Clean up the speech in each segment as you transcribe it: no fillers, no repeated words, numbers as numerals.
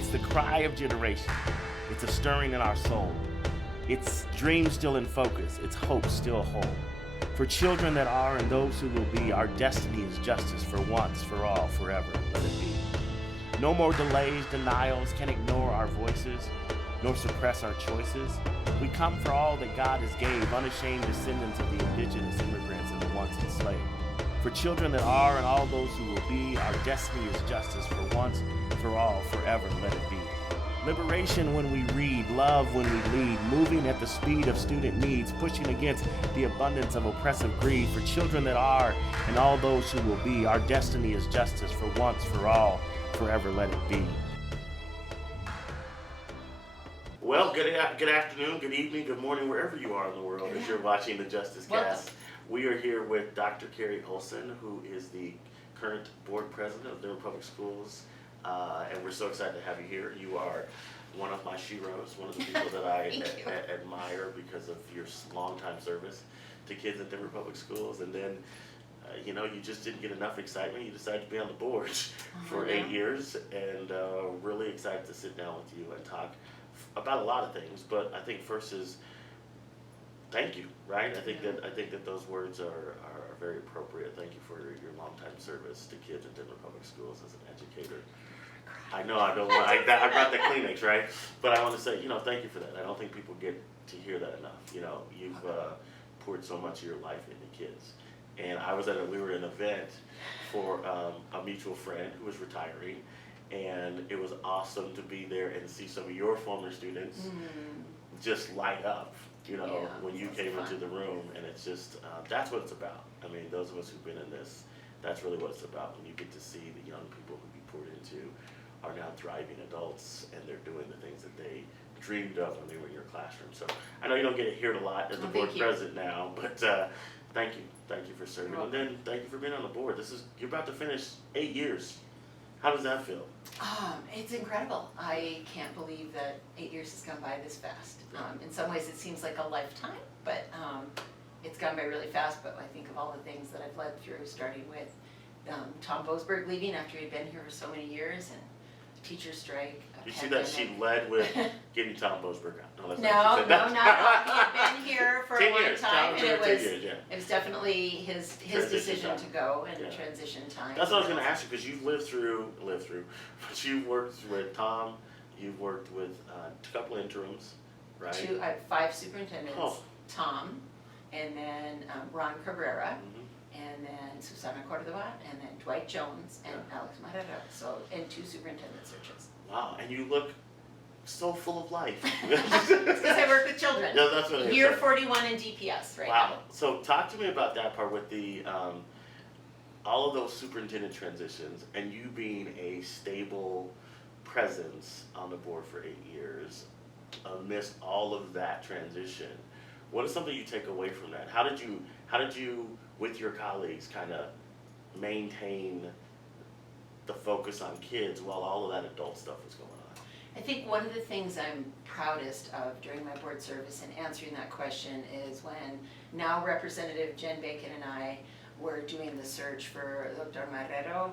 It's the cry of generation. It's a stirring in our soul. It's dreams still in focus. It's hope still whole. For children that are and those who will be, our destiny is justice for once, for all, forever. Let it be. No more delays, denials can ignore our voices, nor suppress our choices. We come for all that God has gave, unashamed descendants of the indigenous immigrants and the once enslaved. For children that are and all those who will be, our destiny is justice for once, for all, forever. Let it be. Liberation when we read, love when we lead, moving at the speed of student needs, pushing against the abundance of oppressive greed. For children that are and all those who will be, our destiny is justice for once, for all, forever. Let it be. Well, good afternoon, good evening, good morning, wherever you are in the world as you're watching the Justice Cast. We are here with Dr. Carrie Olson, who is the current board president of Denver Public Schools. And we're so excited to have you here. You are one of my sheroes, one of the people that I admire because of your long-time service to kids at Denver Public Schools. And then, you just didn't get enough excitement. You decided to be on the board for 8 years, and really excited to sit down with you and talk about a lot of things. But I think first is thank you, right? I think that those words are very appropriate. Thank you for your long-time service to kids at Denver Public Schools as an educator. I know I don't want. I brought the Kleenex, right? But I want to say, thank you for that. I don't think people get to hear that enough. You've poured so much of your life into kids. And I was we were at an event for a mutual friend who was retiring, and it was awesome to be there and see some of your former students just light up. When you came into the room, and it's just that's what it's about. I mean, those of us who've been in this, that's really what it's about. When you get to see the young people who you poured into are now thriving adults, and they're doing the things that they dreamed of when they were in your classroom. So I know you don't get to hear it a lot as the board president now, but thank you for serving, and then thank you for being on the board. You're about to finish 8 years. How does that feel? It's incredible. I can't believe that 8 years has gone by this fast. In some ways it seems like a lifetime, but it's gone by really fast. But I think of all the things that I've led through, starting with Tom Boasberg leaving after he'd been here for so many years, and teacher strike. You see that she led with getting Tom Boasberg out. No, not at all. He had been here for a long time, and it was definitely his decision to go and a transition time. That's what I was going to ask you, because you've lived through, but you've worked with Tom, you've worked with a couple interims, right? I have 5 superintendents, Tom, and then Ron Cabrera, and then Susana Cordova, and then Dwight Jones, and Alex Marrero, and 2 superintendent searches. Wow, and you look so full of life. It's because I work with children. Yeah, that's what it is. Year 41 in DPS right now. Wow, so talk to me about that part with the, all of those superintendent transitions, and you being a stable presence on the board for 8 years, amidst all of that transition. What is something you take away from that? How did you with your colleagues kind of maintain the focus on kids while all of that adult stuff was going on? I think one of the things I'm proudest of during my board service and answering that question is when now Representative Jen Bacon and I were doing the search for Dr. Marrero,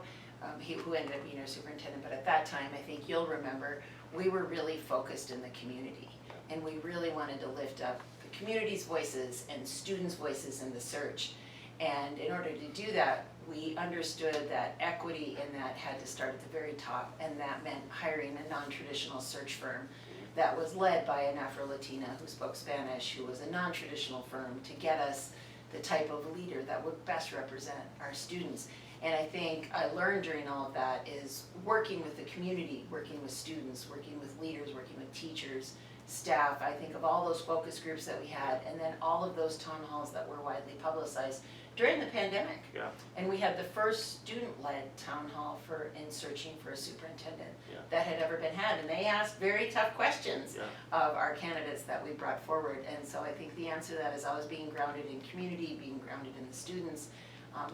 who ended up being our superintendent, but at that time, I think you'll remember, we were really focused in the community, and we really wanted to lift up the community's voices and students' voices in the search. And in order to do that, we understood that equity in that had to start at the very top, and that meant hiring a non-traditional search firm that was led by an Afro-Latina who spoke Spanish, who was a non-traditional firm, to get us the type of leader that would best represent our students. And I think I learned during all of that is working with the community, working with students, working with leaders, working with teachers, staff. I think of all those focus groups that we had, and then all of those town halls that were widely publicized during the pandemic. Yeah. And we had the first student-led town hall in searching for a superintendent that had ever been had. And they asked very tough questions of our candidates that we brought forward. And so I think the answer to that is always being grounded in community, being grounded in the students,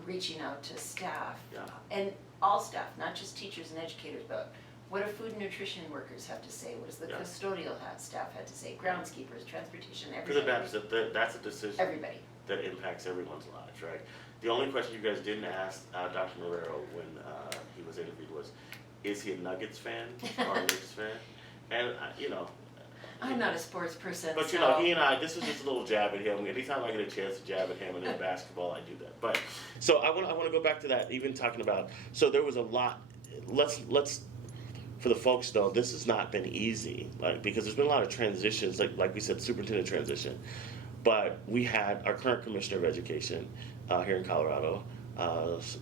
reaching out to staff, and all staff, not just teachers and educators, but what do food and nutrition workers have to say? What does the custodial staff have to say? Groundskeepers, transportation, everybody. Because that's a decision. Everybody. That impacts everyone's lives, right? The only question you guys didn't ask Dr. Marrero when he was interviewed was, is he a Nuggets fan or a Knicks fan? And, I'm not a sports person, but so. he and I, this is just a little jab at him. Anytime I get a chance to jab at him and in basketball, I do that. But, so I want to go back to that, even talking about, so there was a lot, let's for the folks know, this has not been easy, because there's been a lot of transitions, like we said, superintendent transition. But we had our current commissioner of education here in Colorado,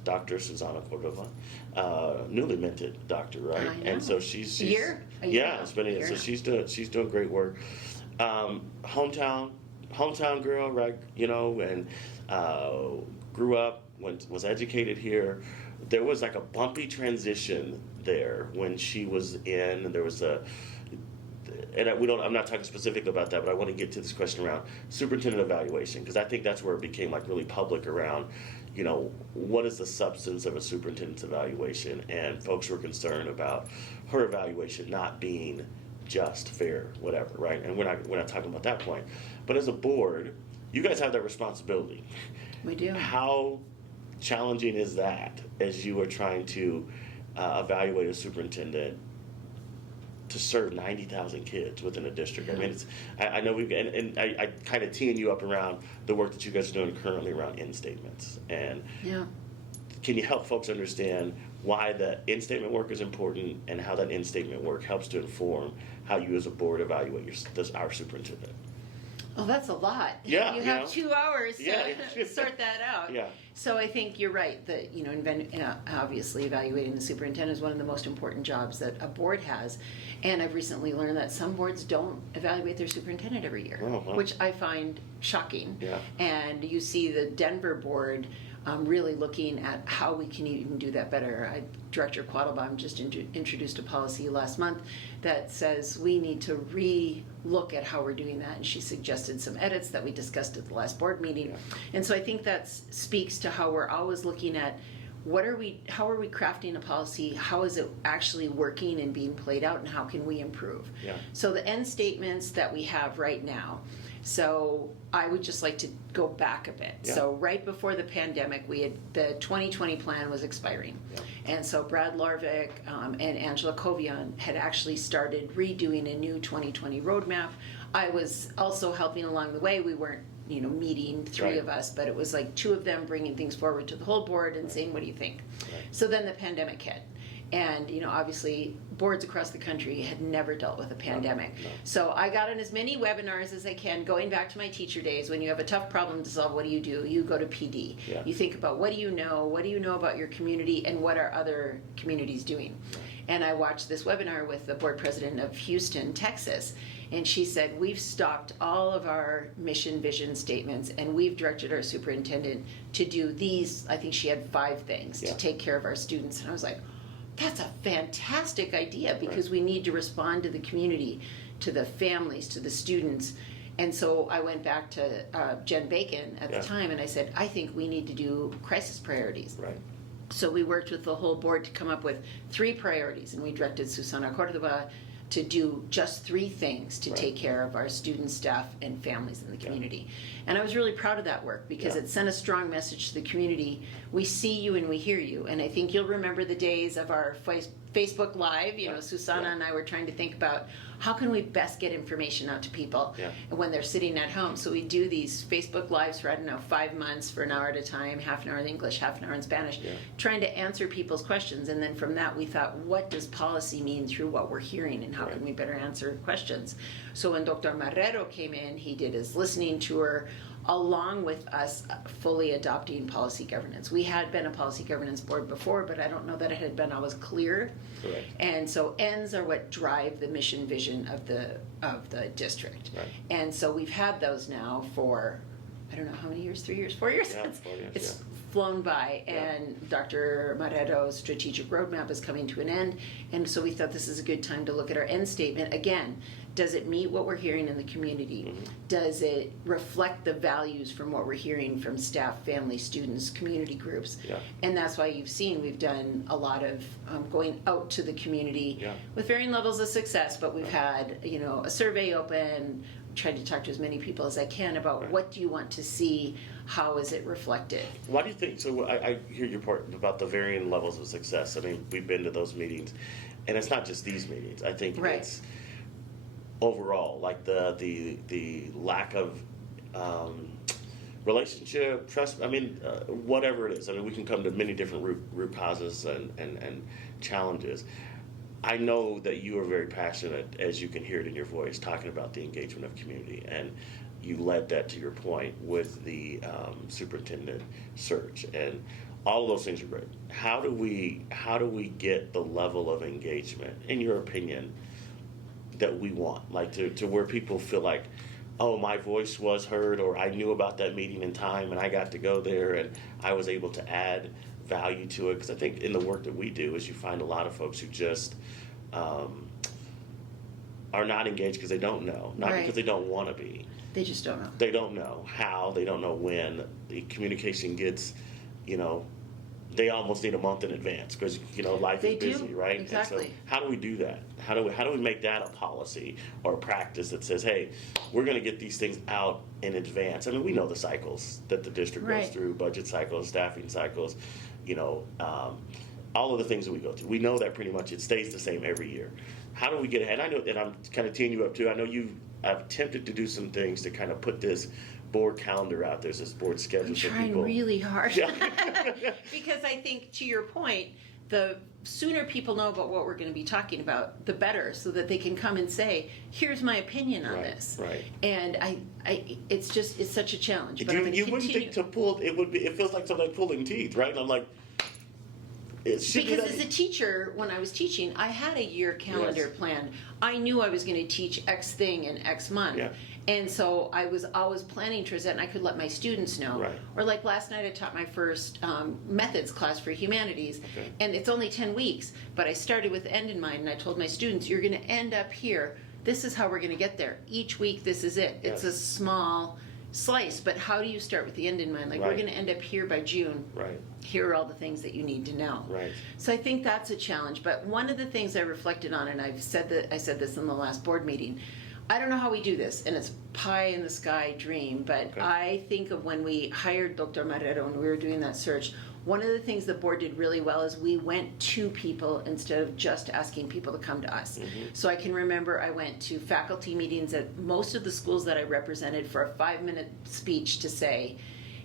Dr. Susana Cordova, newly minted doctor, right? I know. And so she's A year yeah, it's been a year. So now. she's doing great work. Hometown girl, right? And grew up, was educated here. There was like a bumpy transition there when she was in, and there was I'm not talking specific about that, but I want to get to this question around superintendent evaluation, because I think that's where it became like really public around, what is the substance of a superintendent's evaluation, and folks were concerned about her evaluation not being just, fair, whatever, right? And we're not talking about that point. But as a board, you guys have that responsibility. We do. How challenging is that as you are trying to evaluate a superintendent to serve 90,000 kids within a district? Yeah. I mean, I know I kind of teeing you up around the work that you guys are doing currently around end statements. And Yeah. can you help folks understand why the end statement work is important and how that end statement work helps to inform how you as a board evaluate our superintendent? Oh, that's a lot. Yeah, You have 2 hours to Yeah. sort that out. Yeah. So I think you're right that, obviously evaluating the superintendent is one of the most important jobs that a board has. And I've recently learned that some boards don't evaluate their superintendent every year, Oh, wow. which I find shocking. Yeah. And you see the Denver board really looking at how we can even do that better. Director Quattlebaum just introduced a policy last month that says we need to re-look at how we're doing that, and she suggested some edits that we discussed at the last board meeting. Yeah. And so I think that speaks to how we're always looking at how are we crafting a policy, how is it actually working and being played out, and how can we improve? Yeah. So the end statements that we have right now, so I would just like to go back a bit. Yeah. So right before the pandemic, the 2020 plan was expiring. Yeah. And so Brad Larvik and Angela Kovian had actually started redoing a new 2020 roadmap. I was also helping along the way. We weren't meeting three Right. of us, but it was like two of them bringing things forward to the whole board and saying, what do you think? Right. So then the pandemic hit. And, obviously boards across the country had never dealt with a pandemic. No. So I got on as many webinars as I can, going back to my teacher days. When you have a tough problem to solve, what do? You go to PD. Yeah. You think about what do you know about your community, and what are other communities doing? And I watched this webinar with the board president of Houston, Texas, and she said, we've stopped all of our mission vision statements, and we've directed our superintendent to do these, I think she had 5 things, Yeah. to take care of our students. And I was like, that's a fantastic idea, because Right. we need to respond to the community, to the families, to the students. And so I went back to Jen Bacon at Yeah. the time, and I said, I think we need to do crisis priorities. Right. So we worked with the whole board to come up with 3 priorities, and we directed Susana Cordova to do just 3 things to Right. take care of our students, staff, and families in the Yeah. community. And I was really proud of that work, because Yeah. it sent a strong message to the community. We see you and we hear you. And I think you'll remember the days of our Facebook Live. Yeah. Susana Yeah. and I were trying to think about how can we best get information out to people Yeah. when they're sitting at home. So we do these Facebook Lives for, 5 months for an hour at a time, half an hour in English, half an hour in Spanish, Yeah. trying to answer people's questions. And then from that, we thought, what does policy mean through what we're hearing, and how Right. can we better answer questions? So when Dr. Marrero came in, he did his listening tour along with us fully adopting policy governance. We had been a policy governance board before, but I don't know that it had been always clear. Correct. And so ends are what drive the mission vision of the district. Right. And so we've had those now for, I don't know how many years, 3 years, 4 years? Yeah, 4 years, It's flown by, Yeah. and Dr. Marrero's strategic roadmap is coming to an end. And so we thought this is a good time to look at our end statement. Again, does it meet what we're hearing in the community? Mhm. Does it reflect the values from what we're hearing from staff, family, students, community groups? Yeah. And that's why you've seen we've done a lot of going out to the community Yeah. with varying levels of success, but we've had, a survey open, tried to talk to as many people as I can about Right. what do you want to see how is it reflected? Why do you think, so I hear your part about the varying levels of success. I mean, we've been to those meetings, and it's not just these meetings. I think Right. it's overall, like the lack of relationship, trust, I mean, whatever it is. I mean, we can come to many different root causes and challenges. I know that you are very passionate, as you can hear it in your voice, talking about the engagement of community, and you led that to your point with the superintendent search, and all of those things are great. How do we get the level of engagement, in your opinion, that we want, like to where people feel like, oh, my voice was heard, or I knew about that meeting in time and I got to go there and I was able to add value to it? Because I think in the work that we do is you find a lot of folks who just are not engaged because they don't know, not Right. because they don't want to be. They just don't know. They don't know how, they don't know when. The communication gets, they almost need a month in advance because, life They is do, busy, right? exactly. And so how do we do that? How do we make that a policy or a practice that says, hey, we're going to get these things out in advance? I mean, we know the cycles that the district goes Right. through, budget cycles, staffing cycles, all of the things that we go through. We know that pretty much it stays the same every year. How do we get ahead? I know, and I'm kind of teeing you up too, I know I've attempted to do some things to kind of put this board calendar out there, this board schedule. I'm so trying people, really hard. Yeah. Because I think, to your point, the sooner people know about what we're going to be talking about, the better, so that they can come and say, here's my opinion on this. Right. And it's such a challenge. But I'm gonna You wouldn't continue. think to pull, it feels like something like pulling teeth, right? And I'm like, it should be Because that as a teacher, when I was teaching, I had a year calendar Yes. plan. I knew I was going to teach X thing in X month. Yeah. And so I was always planning towards that, and I could let my students know. Right. Or like last night, I taught my first methods class for humanities, Okay. and it's only 10 weeks, but I started with the end in mind, and I told my students, you're going to end up here. This is how we're going to get there. Each week, this is it. It's Yes. a small slice, but how do you start with the end in mind? Like, we're Right. going to end up here by June. Right, Here are all the things that you need to know. right. So I think that's a challenge. But one of the things I reflected on, and I said this in the last board meeting, I don't know how we do this, and it's pie in the sky dream, but Okay. I think of when we hired Dr. Marrero and we were doing that search, one of the things the board did really well is we went to people instead of just asking people to come to us. Mm-hmm. So I can remember I went to faculty meetings at most of the schools that I represented for a 5-minute speech to say,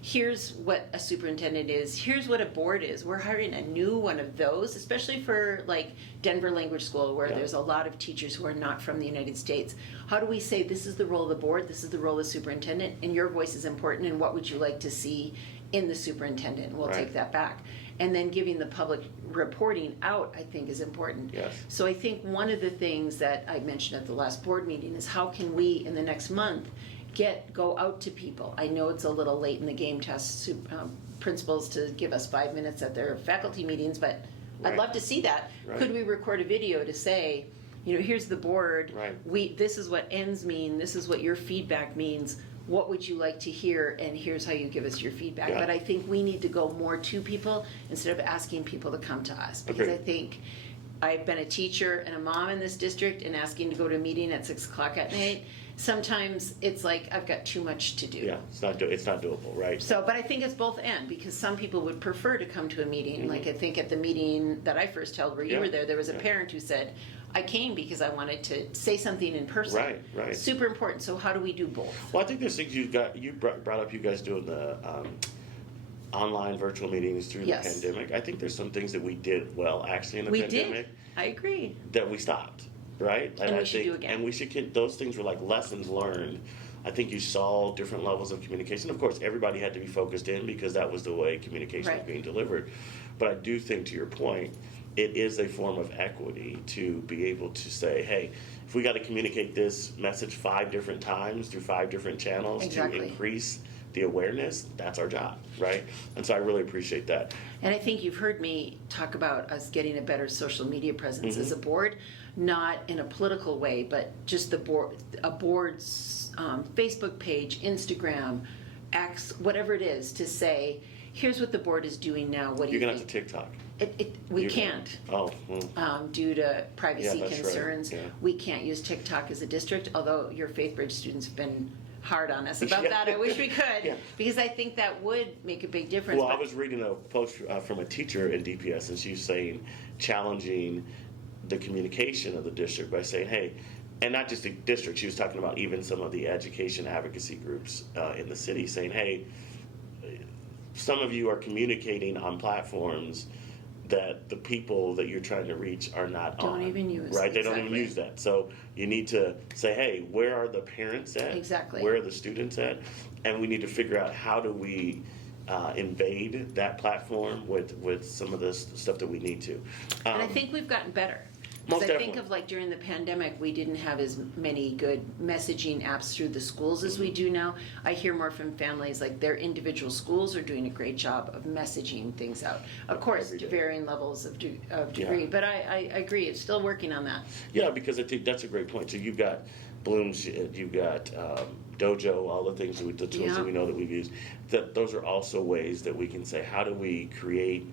here's what a superintendent is, here's what a board is. We're hiring a new one of those, especially for like Denver Language School, where Yeah. there's a lot of teachers who are not from the United States. How do we say this is the role of the board, this is the role of the superintendent, and your voice is important, and what would you like to see in the superintendent? We'll Right. take that back. And then giving the public reporting out, I think, is important. Yes. So I think one of the things that I mentioned at the last board meeting is how can we, in the next month, go out to people. I know it's a little late in the game to ask principals to give us 5 minutes at their faculty meetings, but Right. I'd love to see that. Right. Could we record a video to say, here's the board. Right. This is what ends mean. This is what your feedback means. What would you like to hear? And here's how you give us your feedback. Yeah. But I think we need to go more to people instead of asking people to come to us. Because Agreed. I think I've been a teacher and a mom in this district, and asking to go to a meeting at 6 o'clock at night, sometimes it's like I've got too much to do. Yeah, it's not doable, right? So, but I think it's both and, because some people would prefer to come to a meeting. Mhm. Like I think at the meeting that I first held where you Yeah. were there was a Yeah. parent who said, I came because I wanted to say something in person. Right, right. Super important. So how do we do both? Well, I think there's things you brought up, you guys doing the online virtual meetings through Yes. the pandemic. I think there's some things that we did well actually in the We pandemic did. I agree. that we stopped, right? And I we should think, do again. And we should, those things were like lessons learned. I think you saw different levels of communication. Of course, everybody had to be focused in because that was the way communication was Right. being delivered. But I do think, to your point, it is a form of equity to be able to say, hey, if we got to communicate this message 5 different times through 5 different channels Exactly. to increase the awareness, that's our job, right? And so I really appreciate that. And I think you've heard me talk about us getting a better social media presence Mm-hmm. as a board, not in a political way, but just a board's Facebook page, Instagram, X, whatever it is, to say, here's what the board is doing now. What do You're you going to think? have to TikTok. We You're gonna- can't. Oh, Due to privacy Yeah, that's right. concerns. Yeah. We can't use TikTok as a district, although your FaithBridge students have been hard on us about that. I wish we could, Yeah. because I think that would make a big difference. Well, I but- was reading a post from a teacher in DPS, and she's saying, challenging the communication of the district by saying, hey, and not just the district, she was talking about even some of the education advocacy groups in the city, saying, hey, some of you are communicating on platforms that the people that you're trying to reach are not Don't on. even use. Right, they don't even Exactly. use that. So you need to say, hey, where are the parents at? Exactly. Where are the students at? And we need to figure out how do we invade that platform with some of the stuff that we need to. And I think we've gotten better. Most Because I think definitely. of like during the pandemic, we didn't have as many good messaging apps through the schools as we do now. I hear more from families, like their individual schools are doing a great job of messaging things out. Of course, Every to day. varying levels of degree, Yeah. but I agree, it's still working on that. Yeah, because I think that's a great point. So you've got Bloom's, you've got Dojo, all the things, the tools Yeah. that we know that we've used. That those are also ways that we can say, how do we create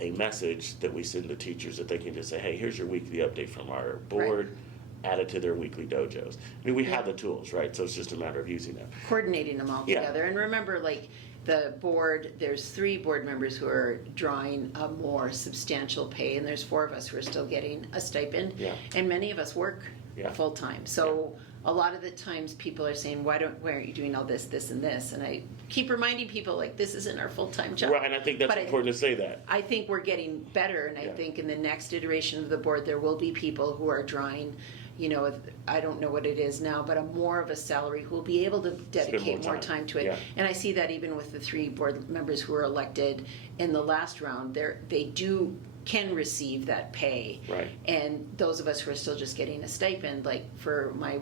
a message that we send to teachers that they can just say, hey, here's your weekly update from our board, add it to their weekly dojos. I mean, we have the tools, right? So it's just a matter of using them. Coordinating them all Yeah. together. And remember, like, the board, there's 3 board members who are drawing a more substantial pay, and there's 4 of us who are still getting a stipend. Yeah. And many of us work Yeah. full-time. So a lot of the times people are saying, why aren't you doing all this, this, and this? And I keep reminding people, like, this isn't our full-time job. Right, and I think that's But important to say that. I think we're getting better, and I Yeah. think in the next iteration of the board, there will be people who are drawing, you know, I don't know what it is now, but more of a salary who will be able to dedicate more time to it. Yeah. And I see that even with the 3 board members who were elected in the last round, they can receive that pay. Right. And those of us who are still just getting a stipend, like for my,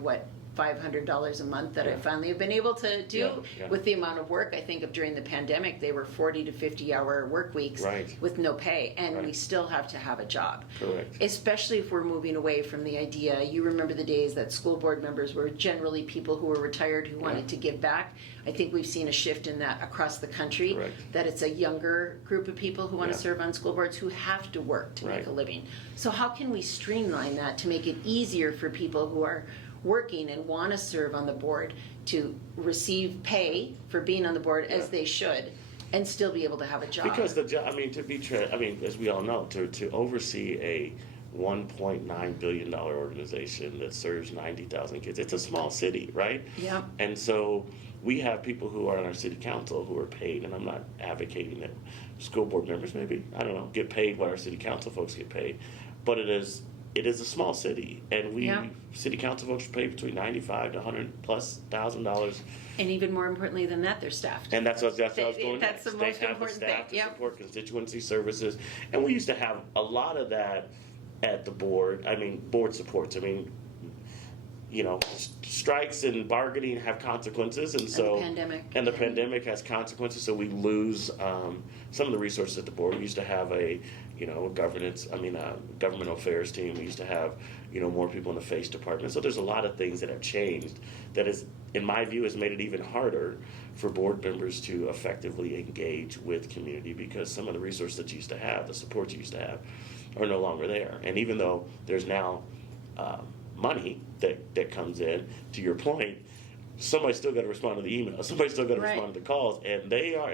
$500 a month that I Yeah. finally have been able to do Yeah, yeah. with the amount of work. I think of during the pandemic, they were 40 to 50 hour work weeks Right. with no pay, and we Right. still have to have a job. Correct. Especially if we're moving away from the idea, you remember the days that school board members were generally people who were retired who wanted Yeah. to give back. I think we've seen a shift in that across the country, Correct. that it's a younger group of people who want to Yeah. serve on school boards who have to work to make Right. a living. So how can we streamline that to make it easier for people who are working and want to serve on the board to receive pay for being on the board as Yeah. they should, and still be able to have a job? Because the job, I mean, as we all know, to oversee a $1.9 billion organization that serves 90,000 kids, it's a small city, right? Yep. And so we have people who are on our city council who are paid, and I'm not advocating that school board members maybe, I don't know, get paid what our city council folks get paid, but it is a small city, and we Yeah. city council folks pay between $95,000 to $100,000+. And even more importantly than that, they're staffed. And that's what I was going That's the next. most They have important the staff thing. to Yep. support constituency services, and we used to have a lot of that at the board. I mean, board supports. I mean, you know, strikes and bargaining have consequences, and so the pandemic. and the pandemic has consequences. So we lose some of the resources at the board. We used to have a government affairs team. We used to have more people in the face department. So there's a lot of things that have changed that is, in my view, has made it even harder for board members to effectively engage with community, because some of the resources that you used to have, the support you used to have, are no longer there. And even though there's now money that comes in, to your point, somebody's still got to respond to the email. Somebody's still got to Right. respond to the calls, and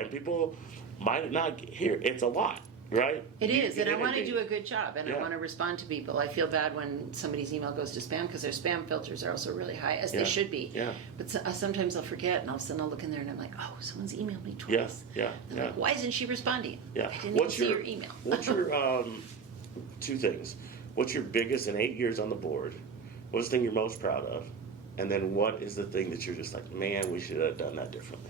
people might not hear. It's a lot, right? It is, and I want to engage. do a good job, and I Yeah. want to respond to people. I feel bad when somebody's email goes to spam, because their spam filters are also really high, as Yeah. they should be. Yeah. But sometimes I'll forget, and all of a sudden I'll look in there and I'm like, oh, someone's emailed me twice. Yeah, I'm yeah. like, why isn't she responding? Yeah. I didn't even see your email. What's your 2 things? What's your biggest in 8 years on the board? What's the thing you're most proud of? And then what is the thing that you're just like, man, we should have done that differently?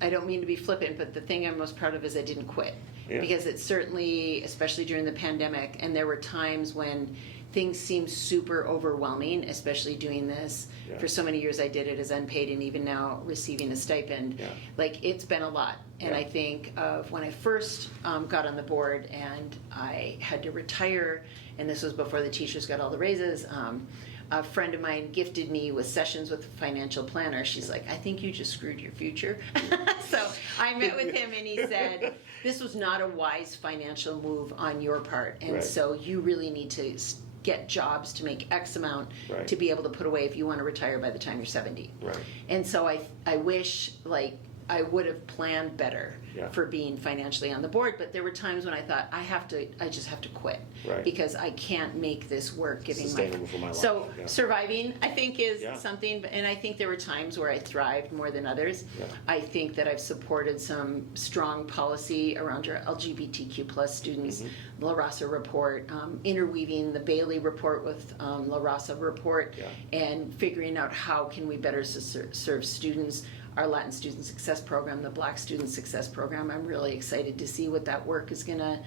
I don't mean to be flippant, but the thing I'm most proud of is I didn't quit. Yeah. Because it certainly, especially during the pandemic, and there were times when things seemed super overwhelming, especially doing this. Yeah. For so many years I did it as unpaid, and even now receiving a stipend. Yeah. Like, it's been a lot. And Yeah. I think of when I first got on the board and I had to retire, and this was before the teachers got all the raises, a friend of mine gifted me with sessions with a financial planner. She's like, I think you just screwed your future. So I met with him, and he said, this was not a wise financial move on your part. And Right. so you really need to get jobs to make X amount Right. to be able to put away if you want to retire by the time you're 70. Right. And so I wish, like, I would have planned better Yeah. for being financially on the board, but there were times when I thought I just have to quit Right. because I can't make this work giving Sustainable for my life. So Yeah. surviving, I think, is Yeah. something, and I think there were times where I thrived more than others. Yeah. I think that I've supported some strong policy around our LGBTQ plus students, Mm-hmm. La Raza report, interweaving the Bailey report with La Raza report, Yeah. and figuring out how can we better serve students. Our Latin Student Success Program, the Black Student Success Program, I'm really excited to see what that work is going to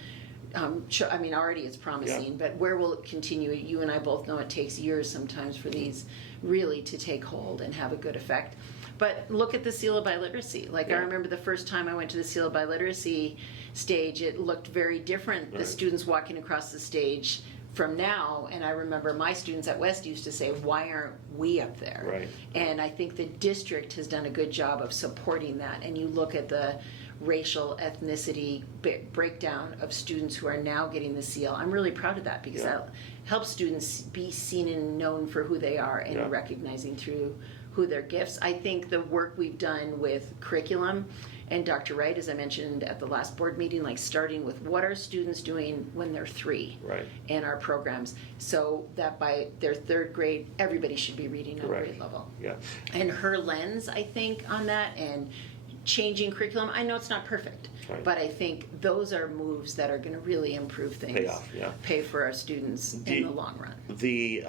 show. I mean, already it's promising, Yeah. but where will it continue? You and I both know it takes years sometimes for these really to take hold and have a good effect. But look at the Seal of Biliteracy. Like, Yeah. I remember the first time I went to the Seal of Biliteracy stage, it looked very different. Right. The students walking across the stage from now, and I remember my students at West used to say, why aren't we up there? Right. And I think the district has done a good job of supporting that. And you look at the racial ethnicity breakdown of students who are now getting the seal. I'm really proud of that because Yeah. that helps students be seen and known for who they are and Yeah. recognizing through who their gifts. I think the work we've done with curriculum, and Dr. Wright, as I mentioned at the last board meeting, like starting with what are students doing when they're 3 Right. in our programs, so that by their 3rd grade, everybody should be reading on Correct. grade level. Yeah. And her lens, I think, on that and changing curriculum, I know it's not perfect, Right. but I think those are moves that are going to really improve things. Pay off, yeah. Pay for our students in the long run. The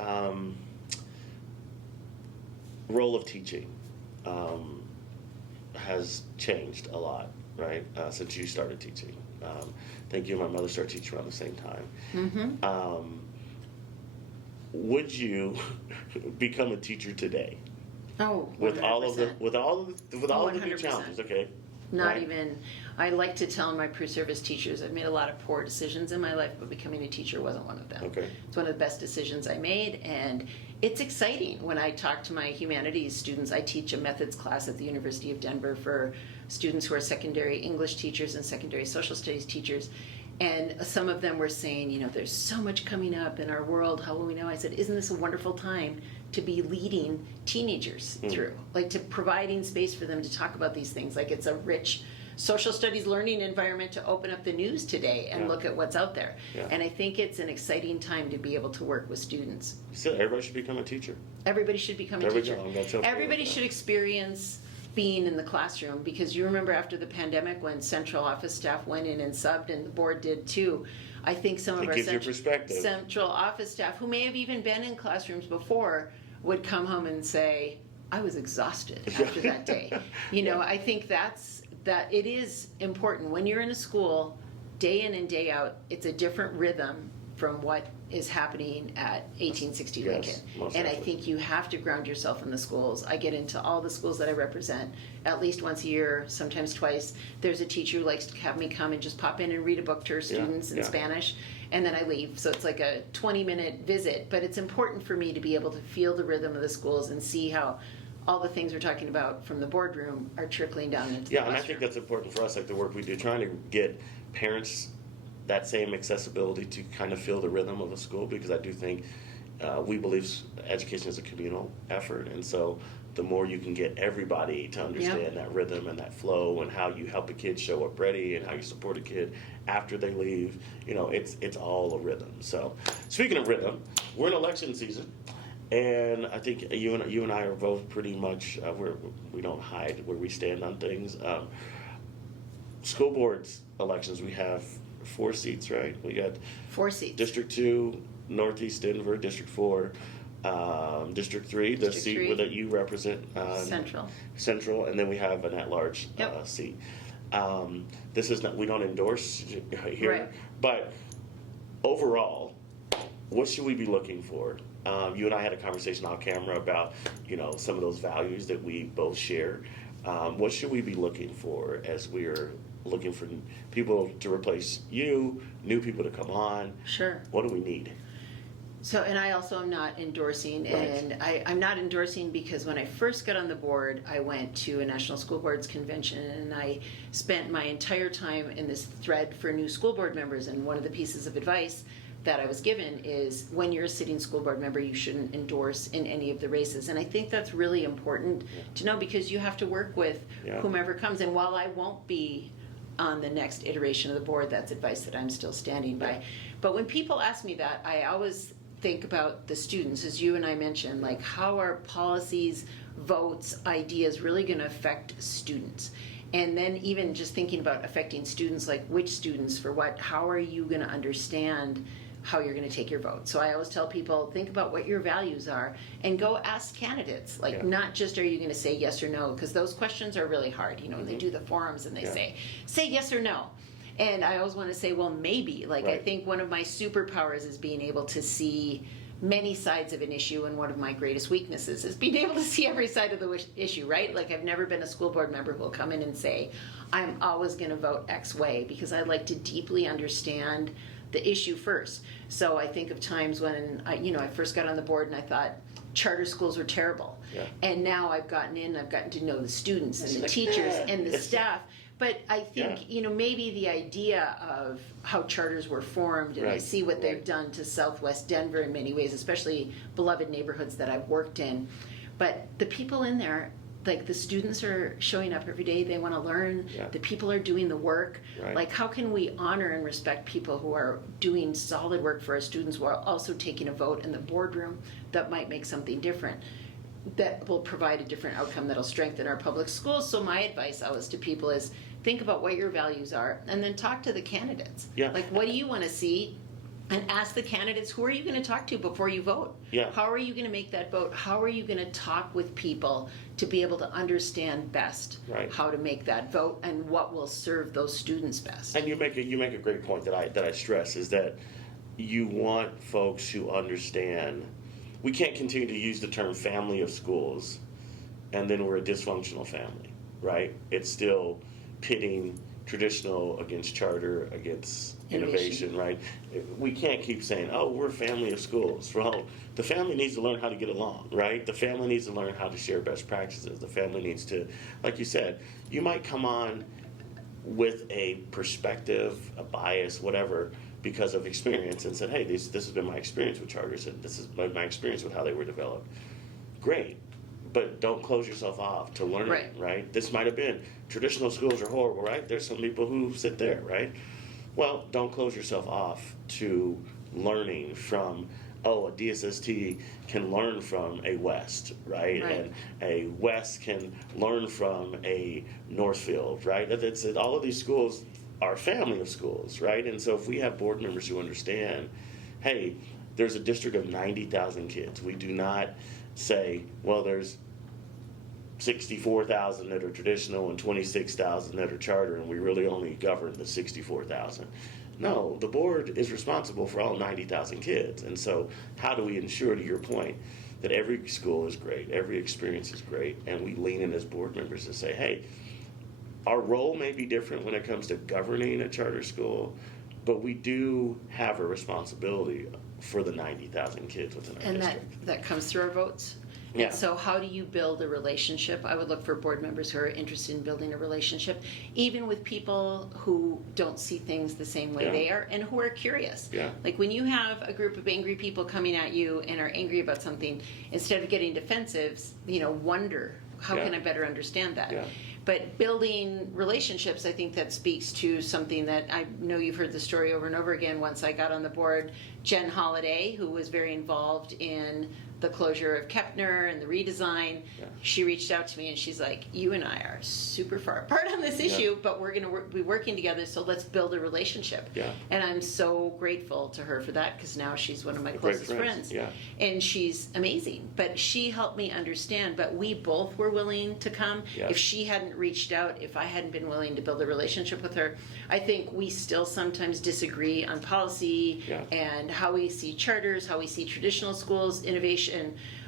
role of teaching has changed a lot, right, since you started teaching. I think you and my mother started teaching around the same time. Mm-hmm. Would you become a teacher today Oh, 100%. with all of the new 100%. challenges? Okay. Not Right. even, I like to tell my pre-service teachers, I've made a lot of poor decisions in my life, but becoming a teacher wasn't one of them. Okay. It's one of the best decisions I made, and it's exciting when I talk to my humanities students. I teach a methods class at the University of Denver for students who are secondary English teachers and secondary social studies teachers. And some of them were saying, you know, there's so much coming up in our world. How will we know? I said, isn't this a wonderful time to be leading teenagers through, like to providing space for them to talk about these things? Like it's a rich social studies learning environment to open up the news today and Yeah. look at what's out there. Yeah. And I think it's an exciting time to be able to work with students. So everybody should become a teacher. Everybody should become a There we teacher. go. I'm gonna tell Everybody people should experience being in the classroom, because you remember after the pandemic when central office staff went in and subbed, and the board did too. I think some of It our gives you perspective. central office staff, who may have even been in classrooms before, would come home and say, I was exhausted after that day. You know, I think that it is important. When you're in a school, day in and day out, it's a different rhythm from what is happening at 1860 Yes, Lincoln. most And I definitely. think you have to ground yourself in the schools. I get into all the schools that I represent at least once a year, sometimes twice. There's a teacher who likes to have me come and just pop in and read a book to her students in yeah. Spanish, and then I leave. So it's like a 20-minute visit, but it's important for me to be able to feel the rhythm of the schools and see how all the things we're talking about from the boardroom are trickling down into the Yeah, and I classroom. think that's important for us, like the work we do, trying to get parents that same accessibility to kind of feel the rhythm of a school, because I do think we believe education is a communal effort, and so the more you can get everybody to understand that rhythm and that flow and how you help a kid show up ready and how you support a kid after they leave, you know, it's all a rhythm. So speaking of rhythm, we're in election season. And I think you and I are both pretty much we don't hide where we stand on things. School boards elections, we have 4 seats, right? We got 4 seats. District 2, Northeast Denver, District 4, District 3, the District seat 3. that you represent. Central, and then we have an at-large Yep. seat. This is not, we don't endorse here, Right. but overall, what should we be looking for? You and I had a conversation on camera about, you know, some of those values that we both share. What should we be looking for as we're looking for people to replace you, new people to come on? Sure. What do we need? So, and I also am not endorsing, Right. and I'm not endorsing because when I first got on the board, I went to a National School Boards Convention, and I spent my entire time in this thread for new school board members, and one of the pieces of advice that I was given is when you're a sitting school board member, you shouldn't endorse in any of the races. And I think that's really important to know, because you have to work with whomever comes. And while I won't be on the next iteration of the board, that's advice that I'm still standing by. But when people ask me that, I always think about the students, as you and I mentioned, like how are policies, votes, ideas really going to affect students? And then even just thinking about affecting students, like which students for what, how are you going to understand how you're going to take your vote? So I always tell people, think about what your values are and go ask candidates, like not just are you going to say yes or no, because those questions are really hard. You know, when they do the forums and they say yes or no. And I always want to say, well, maybe. Like I think one of my superpowers is being able to see many sides of an issue, and one of my greatest weaknesses is being able to see every side of the issue, right? Like I've never been a school board member who will come in and say, I'm always going to vote X way, because I like to deeply understand the issue first. So I think of times when I first got on the board and I thought charter schools were terrible. And now I've gotten to know the students and the teachers and the staff. But I think, maybe the idea of how charters were formed, and I see what they've done to Southwest Denver in many ways, especially beloved neighborhoods that I've worked in. But the people in there, like the students are showing up every day, they want to learn, the people are doing the work. Like how can we honor and respect people who are doing solid work for our students while also taking a vote in the boardroom that might make something different, that will provide a different outcome that'll strengthen our public schools? So my advice always to people is think about what your values are and then talk to the candidates. Like what do you want to see? And ask the candidates, who are you going to talk to before you vote? How are you going to make that vote? How are you going to talk with people to be able to understand best how to make that vote and what will serve those students best? And you make a great point that I stress, is that you want folks who understand. We can't continue to use the term family of schools and then we're a dysfunctional family, right? It's still pitting traditional against charter, against innovation, right? We can't keep saying, oh, we're a family of schools. Well, the family needs to learn how to get along, right? The family needs to learn how to share best practices. The family needs to, like you said, you might come on with a perspective, a bias, whatever, because of experience, and said, hey, this has been my experience with charters, and this is my experience with how they were developed. Great. But don't close yourself off to learning, right? This might have been, traditional schools are horrible, right? There's some people who sit there, right? Well, don't close yourself off to learning from, a DSST can learn from a West, right? And a West can learn from a Northfield, right? All of these schools are a family of schools, right? And so if we have board members who understand, hey, there's a district of 90,000 kids. We do not say, well, there's 64,000 that are traditional and 26,000 that are charter, and we really only govern the 64,000. No, the board is responsible for all 90,000 kids. And so how do we ensure, to your point, that every school is great, every experience is great, and we lean in as board members to say, hey, our role may be different when it comes to governing a charter school, but we do have a responsibility for the 90,000 kids within our district. And that comes through our votes? Yeah. And so how do you build a relationship? I would look for board members who are interested in building a relationship, even with people who don't see things the same way they are and who are curious. Like when you have a group of angry people coming at you and are angry about something, instead of getting defensive, wonder, how can I better understand that? But building relationships, I think that speaks to something that I know you've heard the story over and over again. Once I got on the board, Jen Holiday, who was very involved in the closure of Kepner and the redesign, she reached out to me and she's like, you and I are super far apart on this issue, but we're going to be working together, so let's build a relationship. And I'm so grateful to her for that, because now she's one of my closest friends. And she's amazing. But she helped me understand, but we both were willing to come. If she hadn't reached out, if I hadn't been willing to build a relationship with her, I think we still sometimes disagree on policy and how we see charters, how we see traditional schools, innovation.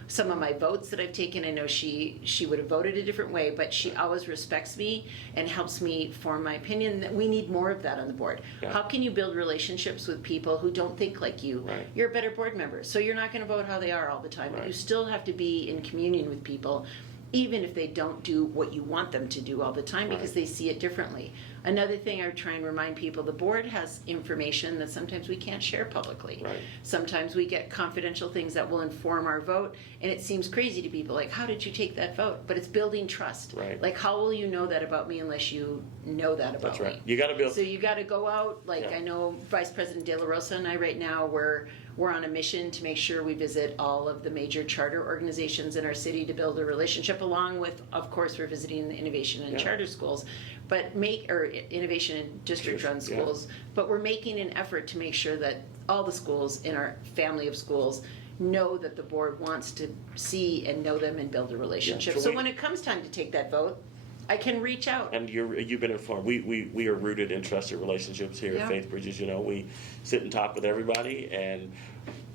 Some of my votes that I've taken, I know she would have voted a different way, but she always respects me and helps me form my opinion. That we need more of that on the board. How can you build relationships with people who don't think like you? You're a better board member, so you're not going to vote how they are all the time, but you still have to be in communion with people. even if they don't do what you want them to do all the time because they see it differently. Another thing I would try and remind people, the board has information that sometimes we can't share publicly. Right. Sometimes we get confidential things that will inform our vote, and it seems crazy to people, like, how did you take that vote? But it's building trust. Right. Like, how will you know that about me unless you know that about That's right. me? You got to build. So you got to go out, like, Yeah. I know Vice President De La Rosa and I right now, we're on a mission to make sure we visit all of the major charter organizations in our city to build a relationship, along with, of course, we're visiting the innovation and charter schools, but innovation and district-run schools, but we're making an effort to make sure that all the schools in our family of schools know that the board wants to see and know them and build a relationship. So when it comes time to take that vote, I can reach out. And you've been informed. We are rooted in trusted relationships here at Faith Bridges. You know, we sit and talk with everybody, and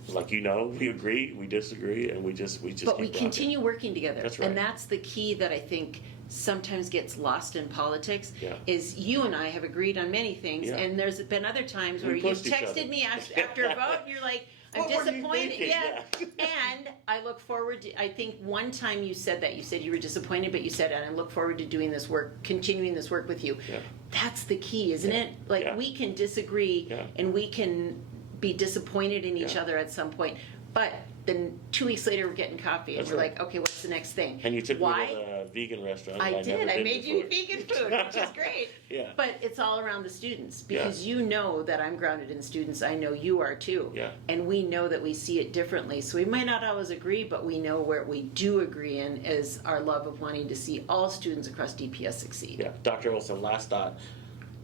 like we agree, we disagree, and we just. But we continue working together. That's right. And that's the key that I think sometimes gets lost in politics. Yeah. Is you and I have agreed on many things, and there's been other times where you've texted me after a vote, and you're like, I'm What were you disappointed. thinking? Yeah. And I look forward to, I think one time you said that, you said you were disappointed, but you said, and I look forward to doing this work, continuing this work with you. Yeah. That's the key, isn't it? Like, we can disagree and we can be disappointed in each other at some point, but then 2 weeks later we're getting coffee and we're like, okay, what's the next thing? And you took me to a vegan restaurant. I did. never I been made you before. vegan food, which is great. Yeah. But it's all around the students, because you know that I'm grounded in students. I know you are too. Yeah. And we know that we see it differently. So we might not always agree, but we know where we do agree in is our love of wanting to see all students across DPS succeed. Yeah. Dr. Olson, last thought.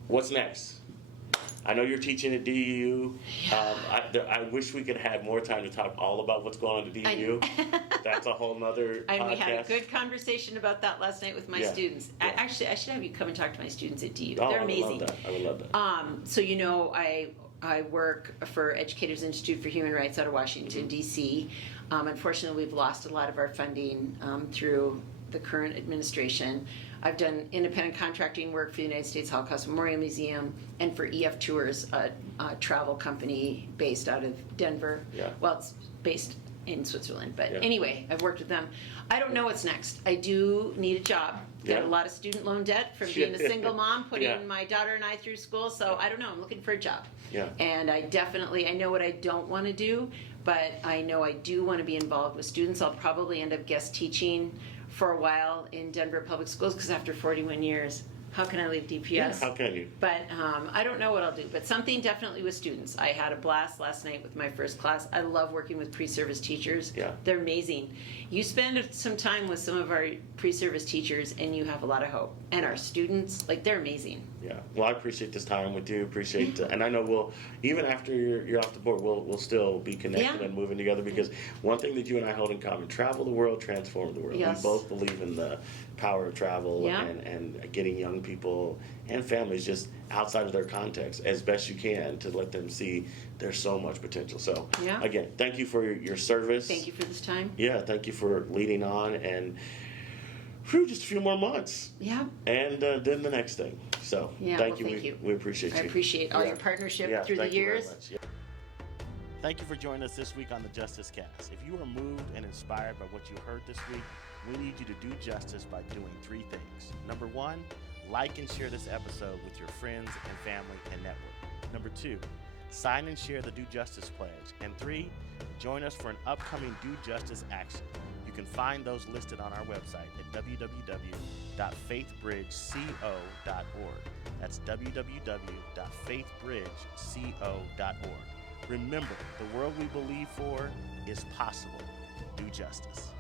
What's next? I know you're teaching at DU. I wish we could have more time to talk all about what's going on at DU. That's a whole nother podcast. We had a good conversation about that last night with my students. Yeah. Actually, I should have you come and talk to my students at DU. Oh, They're amazing. I would love that. So I work for Educators Institute for Human Rights out of Washington, D.C. Unfortunately, we've lost a lot of our funding through the current administration. I've done independent contracting work for the United States Holocaust Memorial Museum and for EF Tours, a travel company based out of Denver. Yeah. Well, it's based in Switzerland, but Yeah. anyway, I've worked with them. I don't know what's next. I do need a job. Got Yeah. a lot of student loan debt from being a single mom, putting Yeah. my daughter and I through school, so I don't know. I'm looking for a job. Yeah. And I know what I don't want to do, but I know I do want to be involved with students. I'll probably end up guest teaching for a while in Denver Public Schools, because after 41 years, how can I leave DPS? How can you? But I don't know what I'll do, but something definitely with students. I had a blast last night with my first class. I love working with pre-service teachers. Yeah. They're amazing. You spend some time with some of our pre-service teachers and you have a lot of hope. And our students, like, they're amazing. Yeah. Well, I appreciate this time with you. And I know even after you're off the board, we'll still be connected and moving together, because one thing that you and I hold in common: travel the world, transform the world. Yes. We both believe in the power of travel Yeah. and getting young people and families just outside of their context as best you can to let them see there's so much potential. So again, thank you for your service. Thank you for this time. Yeah, thank you for leading on, and just a few more months. Yeah. And then the next thing. So thank you. Thank you. We appreciate you. I appreciate all your partnership through the thank you very years. much. Yeah. Thank you for joining us this week on the Justice Cast. If you are moved and inspired by what you heard this week, we need you to do justice by doing 3 things. Number 1, like and share this episode with your friends and family and network. Number 2, sign and share the Do Justice Pledge. And 3, join us for an upcoming Do Justice action. You can find those listed on our website at www.faithbridgeco.org. That's www.faithbridgeco.org. Remember, the world we believe for is possible. Do justice.